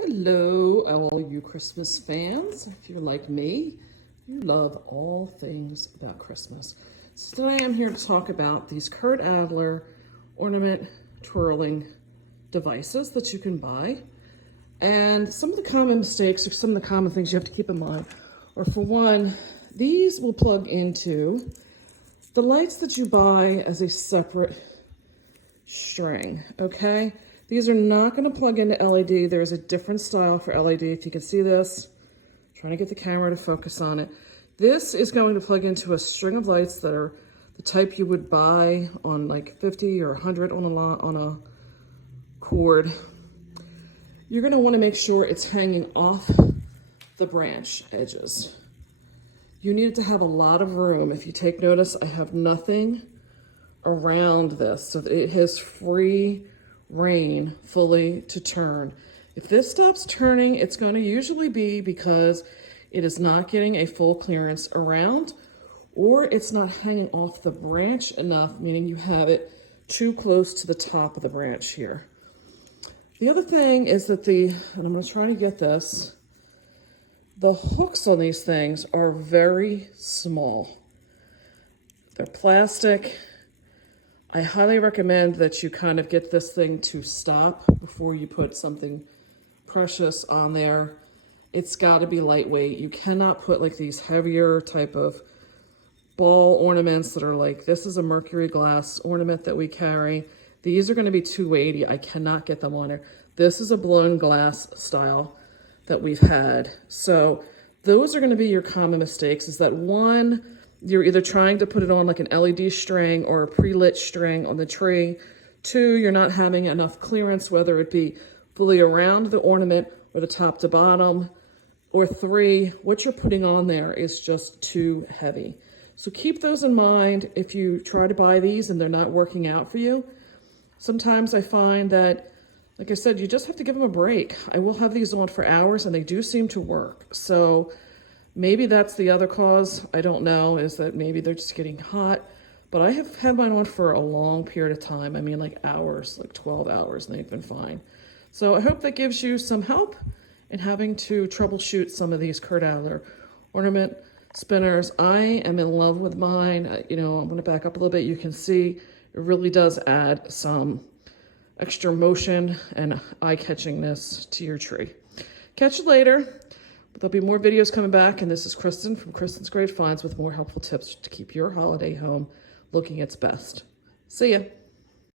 Hello, all you Christmas fans. If you're like me, you love all things about Christmas. So today I'm here to talk about these Kurt Adler ornament twirling devices that you can buy. And some of the common mistakes or some of the common things you have to keep in mind are, for one, these will plug into the lights that you buy as a separate string, okay? These are not going to plug into LED. There's a different style for LED. If you can see this, I'm trying to get the camera to focus on it. This is going to plug into a string of lights that are the type you would buy on like 50 or 100 on a cord. You're going to want to make sure it's hanging off the branch edges. You need it to have a lot of room. If you take notice, I have nothing around this so that it has free rein fully to turn. If this stops turning, it's going to usually be because it is not getting a full clearance around, or it's not hanging off the branch enough, meaning you have it too close to the top of the branch here. The other thing is that and I'm going to try to get this, the hooks on these things are very small. They're plastic. I highly recommend that you kind of get this thing to stop before you put something precious on there. It's got to be lightweight. You cannot put like these heavier type of ball ornaments that are like, this is a mercury glass ornament that we carry. These are going to be 280. I cannot get them on there. This is a blown glass style that we've had. So those are going to be your common mistakes, is that one, you're either trying to put it on like an LED string or a pre-lit string on the tree. Two, you're not having enough clearance, whether it be fully around the ornament or the top to bottom. Or three, what you're putting on there is just too heavy. So keep those in mind if you try to buy these and they're not working out for you. Sometimes I find that, like I said, you just have to give them a break. I will have these on for hours and they do seem to work. So maybe that's the other cause, I don't know, is that maybe they're just getting hot. But I have had mine on for a long period of time. I mean, like hours, like 12 hours, and they've been fine. So I hope that gives you some help in having to troubleshoot some of these Kurt Adler ornament spinners. I am in love with mine. You know, I'm going to back up a little bit. You can see it really does add some extra motion and eye-catchingness to your tree. Catch you later. There'll be more videos coming back, and this is Kristen from Kristen's Great Finds with more helpful tips to keep your holiday home looking its best. See ya.